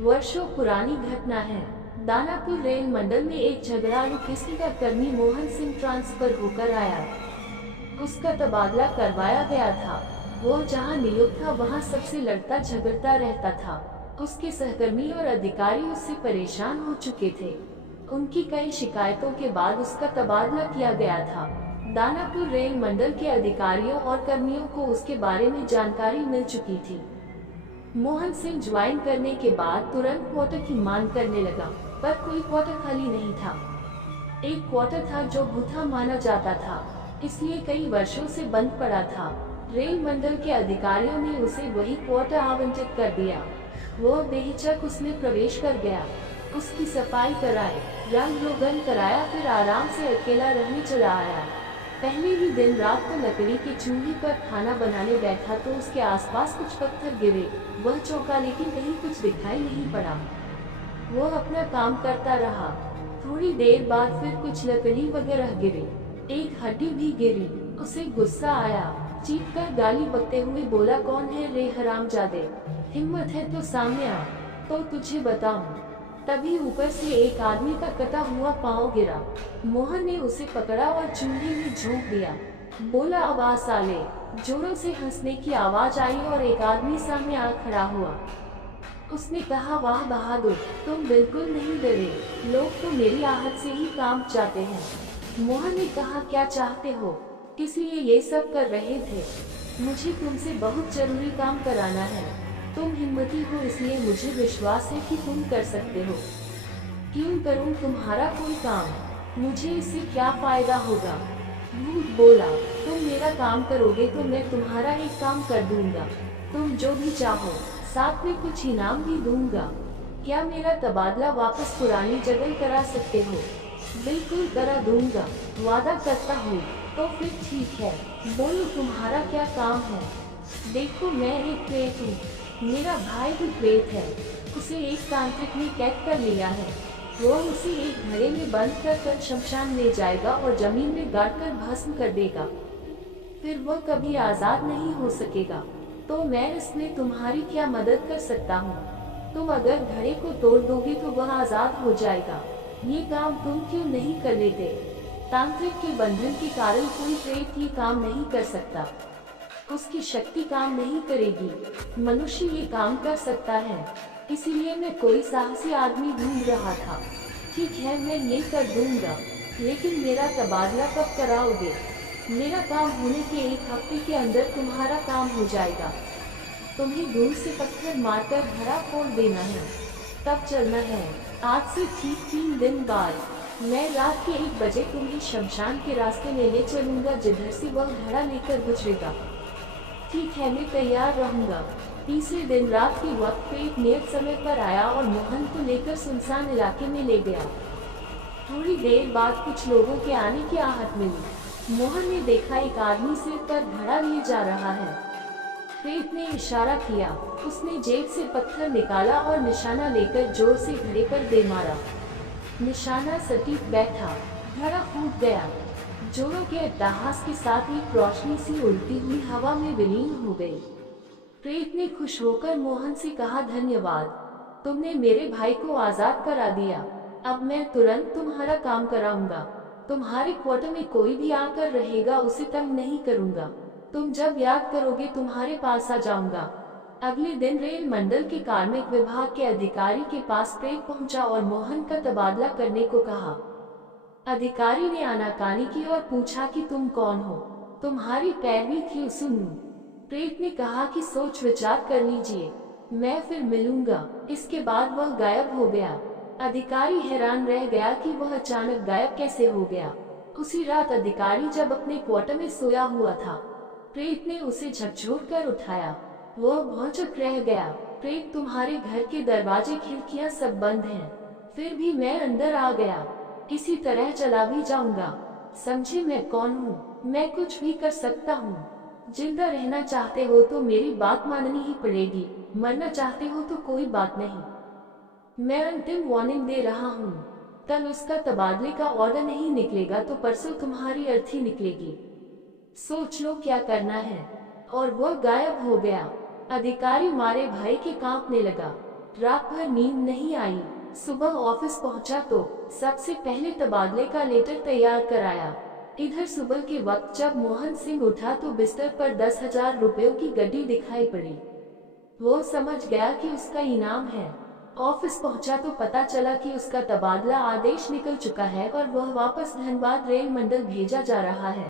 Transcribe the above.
वर्षों पुरानी घटना है। दानापुर रेल मंडल में एक झगड़ालू किस्म का कर्मी मोहन सिंह ट्रांसफर होकर आया। उसका तबादला करवाया गया था। वो जहां नियुक्त था वहां सबसे लड़ता झगड़ता रहता था। उसके सहकर्मी और अधिकारी उससे परेशान हो चुके थे। उनकी कई शिकायतों के बाद उसका तबादला किया गया था। दानापुर रेल मंडल के अधिकारियों और कर्मियों को उसके बारे में जानकारी मिल चुकी थी। मोहन सिंह ज्वाइन करने के बाद तुरंत क्वार्टर की मांग करने लगा, पर कोई क्वार्टर खाली नहीं था। एक क्वार्टर था जो भूथा माना जाता था, इसलिए कई वर्षों से बंद पड़ा था। रेल मंडल के अधिकारियों ने उसे वही क्वार्टर आवंटित कर दिया। वो बेहिचक उसमें प्रवेश कर गया, उसकी सफाई कराई, रंग रोगन कराया, फिर आराम से अकेला रहने चला आया। पहले ही दिन रात को लकड़ी के चूल्हे पर खाना बनाने बैठा तो उसके आसपास कुछ पत्थर गिरे। वह चौंका, लेकिन कहीं कुछ दिखाई नहीं पड़ा। वो अपना काम करता रहा। थोड़ी देर बाद फिर कुछ लकड़ी वगैरह गिरी, एक हड्डी भी गिरी। उसे गुस्सा आया, चीखकर गाली बकते हुए बोला, कौन है रे हरामजादे, हिम्मत है तो सामने आ, तो तुझे बताऊं। तभी ऊपर से एक आदमी का कटा हुआ पांव गिरा। मोहन ने उसे पकड़ा और चूल्हे में झोंक दिया। बोला, अब आ साले। जोरों से हंसने की आवाज आई और एक आदमी सामने आ खड़ा हुआ। उसने कहा, वाह बहादुर, तुम बिल्कुल नहीं डरे, लोग तो मेरी आहट से ही काम चाहते हैं। मोहन ने कहा, क्या चाहते हो, किस लिए ये सब कर रहे थे? मुझे तुमसे बहुत जरूरी काम कराना है। तुम हिम्मती हो, इसलिए मुझे विश्वास है कि तुम कर सकते हो। क्यों करूं तुम्हारा कोई काम? मुझे इससे क्या फायदा होगा? भूत बोला, तुम मेरा काम करोगे तो मैं तुम्हारा एक काम कर दूंगा। तुम जो भी चाहो, साथ में कुछ इनाम भी दूंगा। क्या मेरा तबादला वापस पुरानी जगह करा सकते हो? बिल्कुल करा दूंगा, वादा करता हूँ। तो फिर ठीक है, बोलो तुम्हारा क्या काम है? देखो, मैं एक प्रेत हूँ, मेरा भाई भी प्रेत है। उसे एक तांत्रिक ने कैद कर लिया है। वो उसे एक घड़े में बंद कर शमशान ले जाएगा और जमीन में गाड़कर भस्म कर देगा। फिर वह कभी आजाद नहीं हो सकेगा। तो मैं इसमें तुम्हारी क्या मदद कर सकता हूँ? तुम अगर घड़े को तोड़ दोगे तो वह आजाद हो जाएगा। ये काम तुम क्यों नहीं कर लेते? तांत्रिक के बंधन के कारण कोई प्रेत ये काम नहीं कर सकता। उसकी शक्ति काम नहीं करेगी। मनुष्य ये काम कर सकता है, इसीलिए मैं कोई साहसी आदमी ढूंढ रहा था। ठीक है, मैं ये कर दूंगा, लेकिन मेरा तबादला कब कराओगे? मेरा काम होने के एक हफ्ते के अंदर तुम्हारा काम हो जाएगा। तुम्हें दूर से पत्थर मारकर घड़ा फोड़ देना है, तब चलना है। आज से ठीक 3 दिन बाद मैं रात के 1 बजे तुम्हें शमशान के रास्ते लेने चलूंगा, जिधर से वह घड़ा लेकर गुजरेगा। ठीक है, मैं तैयार रहूंगा। तीसरे दिन रात के वक्त पे एक नियत समय पर आया और मोहन को लेकर सुनसान इलाके में ले गया। थोड़ी देर बाद कुछ लोगों के आने की आहट मिली। मोहन ने देखा एक आदमी सिर पर घड़ा लिए जा रहा है। प्रेत ने इशारा किया। उसने जेब से पत्थर निकाला और निशाना लेकर जोर से घड़े पर दे मारा। निशाना सटीक बैठा, घड़ा फूट गया। जोरों के अट्टहास के साथ एक रोशनी सी उड़ती हुई हवा में विलीन हो गई। प्रेत ने खुश होकर मोहन से कहा, धन्यवाद, तुमने मेरे भाई को आजाद करा दिया। अब मैं तुरंत तुम्हारा काम कराऊंगा। तुम्हारे क्वार्टर में कोई भी आकर रहेगा उसे तंग नहीं करूंगा। तुम जब याद करोगे तुम्हारे पास आ जाऊंगा। अगले दिन रेल मंडल के कार्मिक विभाग के अधिकारी के पास प्रेत पहुंचा और मोहन का तबादला करने को कहा। अधिकारी ने आनाकानी की और पूछा कि तुम कौन हो, तुम्हारी पैरवी क्यों सुनूं? प्रेत ने कहा कि सोच विचार कर लीजिए, मैं फिर मिलूंगा। इसके बाद वह गायब हो गया। अधिकारी हैरान रह गया कि वह अचानक गायब कैसे हो गया। उसी रात अधिकारी जब अपने क्वार्टर में सोया हुआ था, प्रेत ने उसे झकझोरकर उठाया। वह भौंचक रह गया। प्रेत, तुम्हारे घर के दरवाजे खिड़कियां सब बंद हैं, फिर भी मैं अंदर आ गया। किसी तरह चला भी जाऊंगा। समझे मैं कौन हूँ? मैं कुछ भी कर सकता हूँ। जिंदा रहना चाहते हो तो मेरी बात माननी ही पड़ेगी, मरना चाहते हो तो कोई बात नहीं। मैं अंतिम वार्निंग दे रहा हूँ। कल उसका तबादले का ऑर्डर नहीं निकलेगा तो परसों तुम्हारी अर्थी निकलेगी। सोच लो क्या करना है। और वह गायब हो गया। अधिकारी मारे भाई के कांपने लगा। रात भर नींद नहीं आई। सुबह ऑफिस पहुंचा तो सबसे पहले तबादले का लेटर तैयार कराया। इधर सुबह के वक्त जब मोहन सिंह उठा तो बिस्तर पर 10,000 रुपयों की गड्डी दिखाई पड़ी। वो समझ गया कि उसका इनाम है। ऑफिस पहुंचा तो पता चला कि उसका तबादला आदेश निकल चुका है और वह वापस धनबाद रेल मंडल भेजा जा रहा है।